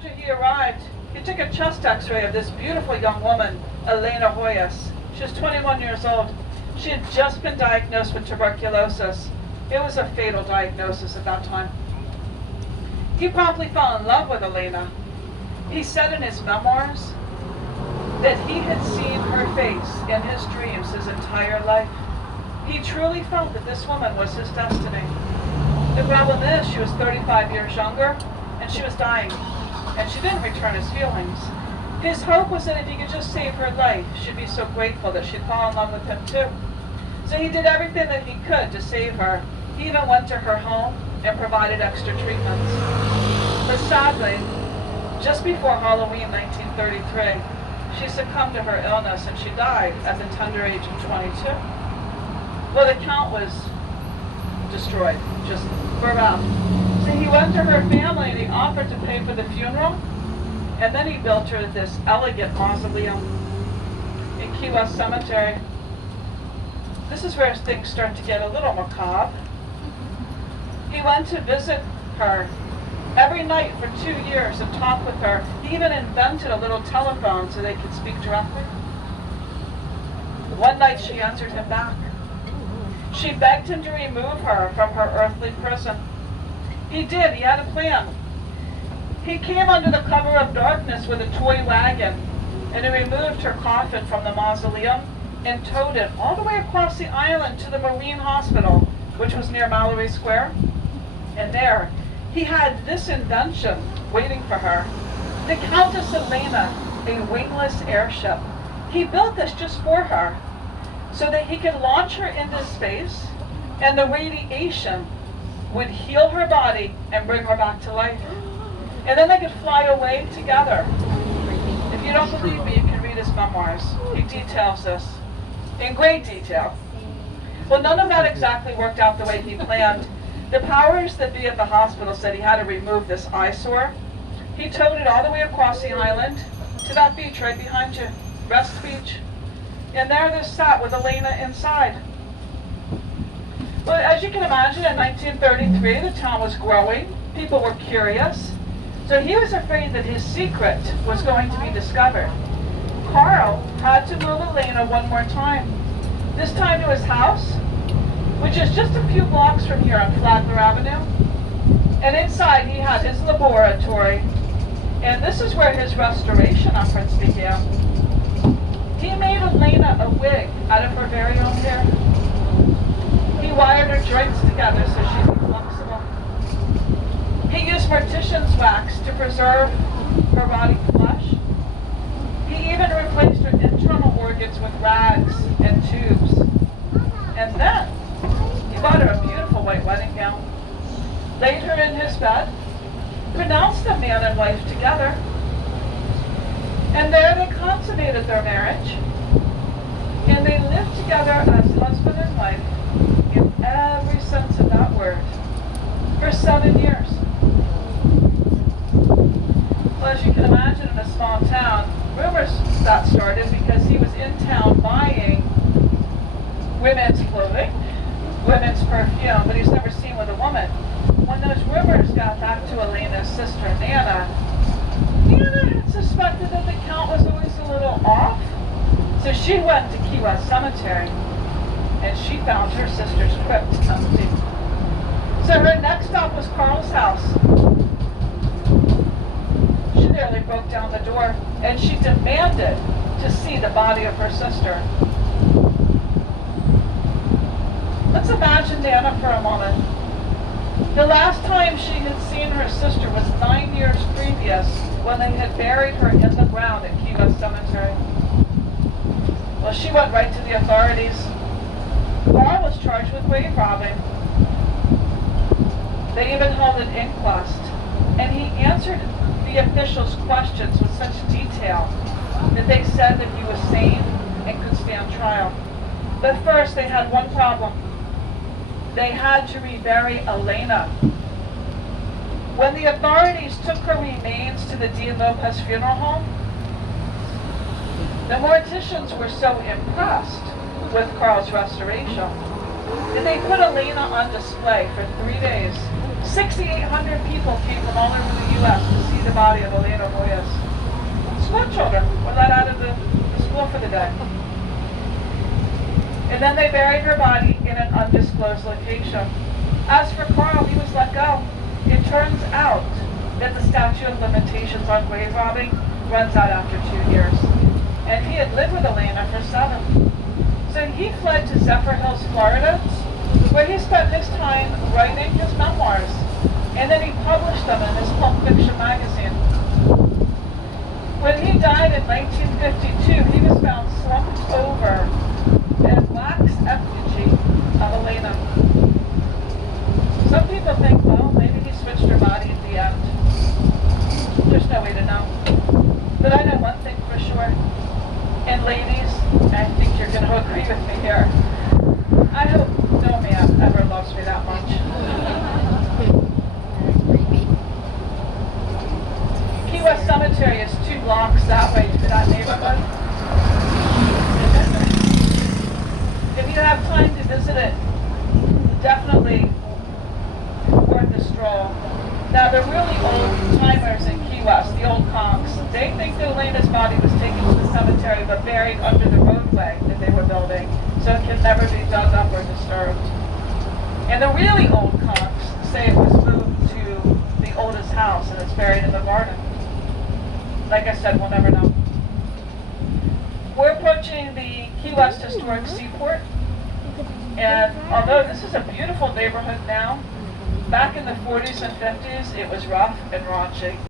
after he arrived, he took a chest x-ray of this beautiful young woman, Elena Hoyas. She was 21 years old. She had just been diagnosed with tuberculosis. It was a fatal diagnosis at that time. He promptly fell in love with Elena. He said in his memoirs that he had seen her face in his dreams his entire life. He truly felt that this woman was his destiny. The problem is she was 35 years younger and she was dying, and she didn't return his feelings. His hope was that if he could just save her life, she'd be so grateful that she'd fall in love with him too. So he did everything that he could to save her. He even went to her home and provided extra treatments. But sadly, just before Halloween 1933, she succumbed to her illness and she died at the tender age of 22. Well, the count was destroyed, just bereft. So he went to her family and he offered to pay for the funeral, and then he built her this elegant mausoleum in KeyWest Cemetery. This is where things start to get a little macabre. He went to visit her every night for 2 years and talk with her. He even invented a little telephone so they could speak directly. One night she answered him back. She begged him to remove her from her earthly prison. He did. He had a plan. He came under the cover of darkness with a toy wagon, and he removed her coffin from the mausoleum and towed it all the way across the island to the Marine Hospital, which was near Mallory Square. And there, he had this invention waiting for her, the Countess Elena, a wingless airship. He built this just for her, so that he could launch her into space, and the radiation would heal her body and bring her back to life. And then they could fly away together. If you don't believe me, you can read his memoirs. He details this in great detail. Well, none of that exactly worked out the way he planned. The powers that be at the hospital said he had to remove this eyesore. He towed it all the way across the island to that beach right behind you, Rest Beach. And there they sat with Elena inside. Well, as you can imagine, in 1933, the town was growing. People were curious. So he was afraid that his secret was going to be discovered. Carl had to move Elena one more time. This time to his house, which is just a few blocks from here on Flagler Avenue. And inside he had his laboratory. And this is where his restoration efforts began. He made Elena a wig out of her very own hair. He wired her joints together so she'd be flexible. He used mortician's wax to preserve her body flesh. He even replaced her internal organs with rags and tubes. And then he bought her a beautiful white wedding gown, laid her in his bed, pronounced them man and wife together, and there they consummated their marriage, and they lived together as husband and wife in every sense of that word for 7 years. Well, as you can imagine, in a small town, rumors got started because he was in town buying women's clothing, women's perfume, but he's never seen with a woman. When those rumors got back to Elena's sister, Nana had suspected that the count was always a little off. So she went to KeyWest Cemetery, and she found her sister's crypt empty. So her next stop was Carl's house. She nearly broke down the door, and she demanded to see the body of her sister. Let's imagine Nana for a moment. The last time she had seen her sister was 9 years previous, when they had buried her in the ground at KeyWest Cemetery. Well, she went right to the authorities. Carl was charged with grave robbing. They even held an inquest, and he answered the officials' questions with such detail that they said that he was sane and could stand trial. But first, they had one problem. They had to rebury Elena. When the authorities took her remains to the Dean Lopez funeral home, the morticians were so impressed with Carl's restoration And they put Elena on display for 3 days. 6,800 people came from all over the U.S. to see the body of Elena Moyes. School children were let out of the school for the day. And then they buried her body in an undisclosed location. As for Carl, he was let go. It turns out that the statute of limitations on grave robbing runs out after 2 years. And he had lived with Elena for 7. So he fled to Zephyr Hills, Florida, where he spent his time writing his memoirs. And then he published them in his Pulp Fiction magazine. When he died in 1952, he was found slumped over in a wax effigy of Elena. Some people think, well, maybe he switched her body at the end. There's no way to know. But I know one thing for sure. And ladies, I think you're going to agree with me here. I hope no man ever loves me that much. KeyWest Cemetery is 2 blocks that way to that neighborhood. If you have time to visit it, definitely worth a stroll. Now, the really old timers in KeyWest, the old conks, they think that Elena's body was taken to the cemetery but buried under the roadway that they were building, so it can never be dug up or disturbed. And the really old conks say it was moved to the oldest house and it's buried in the garden. Like I said, we'll never know. We're approaching the KeyWest Historic Seaport, and although this is a beautiful neighborhood now, back in the 40s and 50s, it was rough and raunchy.